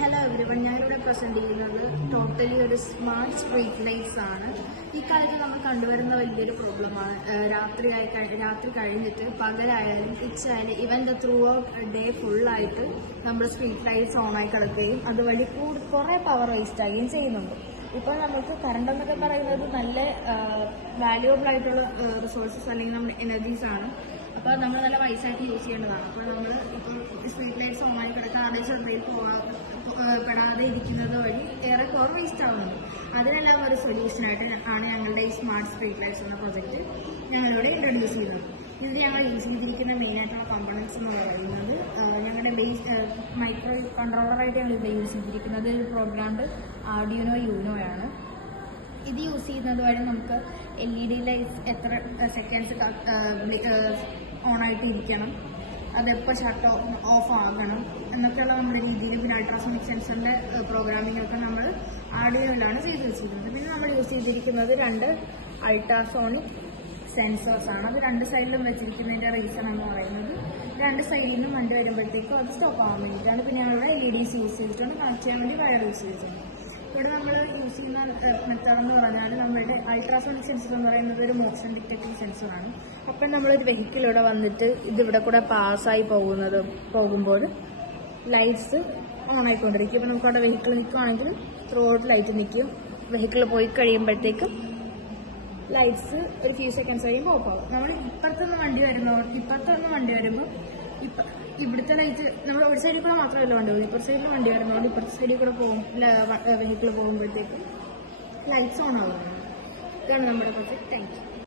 Hello everyone, ഞാനിവിടെ present ചെയ്യുന്നത് totally ഒരു സ്മാർട്ട് സ്ട്രീറ്റ് ലൈറ്റ്സ് ആണ്. ഈ കാലത്ത് നമ്മൾ കണ്ടുവരുന്ന വലിയൊരു പ്രോബ്ലമാണ്. രാത്രി കഴിഞ്ഞിട്ട് പകലായാലും ഉച്ചയായാലും ഇവൻ ത്രൂ ഔട്ട് ഡേ ഫുള്ളായിട്ട് നമ്മുടെ സ്ട്രീറ്റ് ലൈറ്റ്സ് ഓണായി കിടക്കുകയും അതുവഴി കുറേ പവർ വേസ്റ്റ് ആവുകയും ചെയ്യുന്നുണ്ട്. ഇപ്പോൾ നമുക്ക് കറണ്ട് എന്നൊക്കെ പറയുന്നത് നല്ല വാല്യുവബിൾ ആയിട്ടുള്ള റിസോഴ്സസ് അല്ലെങ്കിൽ നമ്മുടെ എനർജീസ് ആണ്. അപ്പോൾ നമ്മൾ നല്ല വൈസായിട്ട് യൂസ് ചെയ്യേണ്ടതാണ്. അപ്പോൾ നമ്മൾ ഇപ്പോൾ സ്ട്രീറ്റ് ലൈറ്റ്സ് ഓണായി കിടക്കാതെ ശ്രദ്ധയിൽ പെടാതെ ഇരിക്കുന്നത് വഴി ഏറെക്കുറെ വേസ്റ്റ് ആവുന്നുണ്ട്. അതിനെല്ലാം ഒരു സൊല്യൂഷനായിട്ട് ആണ് ഞങ്ങളുടെ ഈ സ്മാർട്ട് സ്ട്രീറ്റ് ലൈറ്റ്സ് എന്ന പ്രൊജക്റ്റ് ഞങ്ങളിവിടെ ഇൻട്രൊഡ്യൂസ് ചെയ്യുന്നത്. ഇതിൽ ഞങ്ങൾ യൂസ് ചെയ്തിരിക്കുന്ന മെയിനായിട്ടുള്ള കമ്പോണൻസ് എന്ന് പറയുന്നത് ഞങ്ങളുടെ മൈക്രോ കൺട്രോളറായിട്ട് ഞങ്ങൾ ഇവിടെ യൂസ് ചെയ്തിരിക്കുന്നത് ഒരു പ്രോഗ്രാംഡ് ആർഡിനോ യൂനോയാണ്. ഇത് യൂസ് ചെയ്യുന്നത് വഴി നമുക്ക് LED ലൈറ്റ്സ് എത്ര സെക്കൻഡ്സ് ഓണായിട്ട് ഇരിക്കണം, അതെപ്പോൾ ഷട്ട് ഓഫ് ആകണം എന്നൊക്കെയുള്ള നമ്മുടെ രീതിയിൽ, പിന്നെ അൾട്രാസോണിക് സെൻസറിൻ്റെ പ്രോഗ്രാമിംഗ് ഒക്കെ നമ്മൾ ആർഡിനോയിലാണ് ചെയ്ത് വെച്ചിരിക്കുന്നത്. പിന്നെ നമ്മൾ യൂസ് ചെയ്തിരിക്കുന്നത് 2 അൾട്രാസോണിക് സെൻസേഴ്സാണ്. അത് 2 സൈഡിലും വെച്ചിരിക്കുന്നതിൻ്റെ റീസൺ എന്ന് പറയുന്നത് 2 സൈഡിൽ നിന്നും വണ്ടി വരുമ്പോഴത്തേക്കും അത് സ്റ്റോപ്പ് ആകാൻ വേണ്ടിയിട്ടാണ്. പിന്നെ ഞങ്ങളുടെ LEDs യൂസ് ചെയ്തിട്ടുണ്ട്, കണക്ട് ചെയ്യാൻ വേണ്ടി വയർ യൂസ് ചെയ്തിട്ടുണ്ട്. ഇവിടെ നമ്മൾ യൂസ് ചെയ്യുന്ന മെത്തേഡ് എന്ന് പറഞ്ഞാൽ നമ്മളുടെ അൾട്രാസോണിക് സെൻസർ എന്ന് പറയുന്നത് ഒരു മോഷൻ ഡിറ്റക്റ്റിംഗ് സെൻസറാണ്. അപ്പം നമ്മളൊരു വെഹിക്കിൾ ഇവിടെ വന്നിട്ട് ഇതിവിടെ കൂടെ പാസ്സായി പോകുമ്പോൾ ലൈറ്റ്സ് ഓൺ ആയിക്കൊണ്ടിരിക്കും. ഇപ്പം നമുക്ക് അവിടെ വെഹിക്കിൾ നിൽക്കുകയാണെങ്കിൽ ത്രൂ ഔട്ട് ലൈറ്റ് നിൽക്കും. വെഹിക്കിൾ പോയി കഴിയുമ്പോഴത്തേക്കും ലൈറ്റ്സ് ഒരു ഫ്യൂ സെക്കൻഡ്സ് കഴിയുമ്പോൾ ഓഫ് ആകും. നമ്മൾ ഇപ്പുറത്തുനിന്ന് വണ്ടി വരുമ്പോൾ ഇവിടുത്തെ ലൈറ്റ് നമ്മൾ ഒരു സൈഡിൽ കൂടെ മാത്രമല്ല വണ്ടി പോകും, ഇപ്പുറത്തെ സൈഡിൽ വണ്ടി വരുന്നതുകൊണ്ട് ഇപ്പുറത്തെ സൈഡിൽ കൂടെ വെഹിക്കിൾ പോകുമ്പോഴത്തേക്കും ലൈറ്റ്സ് ഓൺ ആകുന്നത്. ഇതാണ് നമ്മുടെ പ്രൊജക്റ്റ്. Thank you.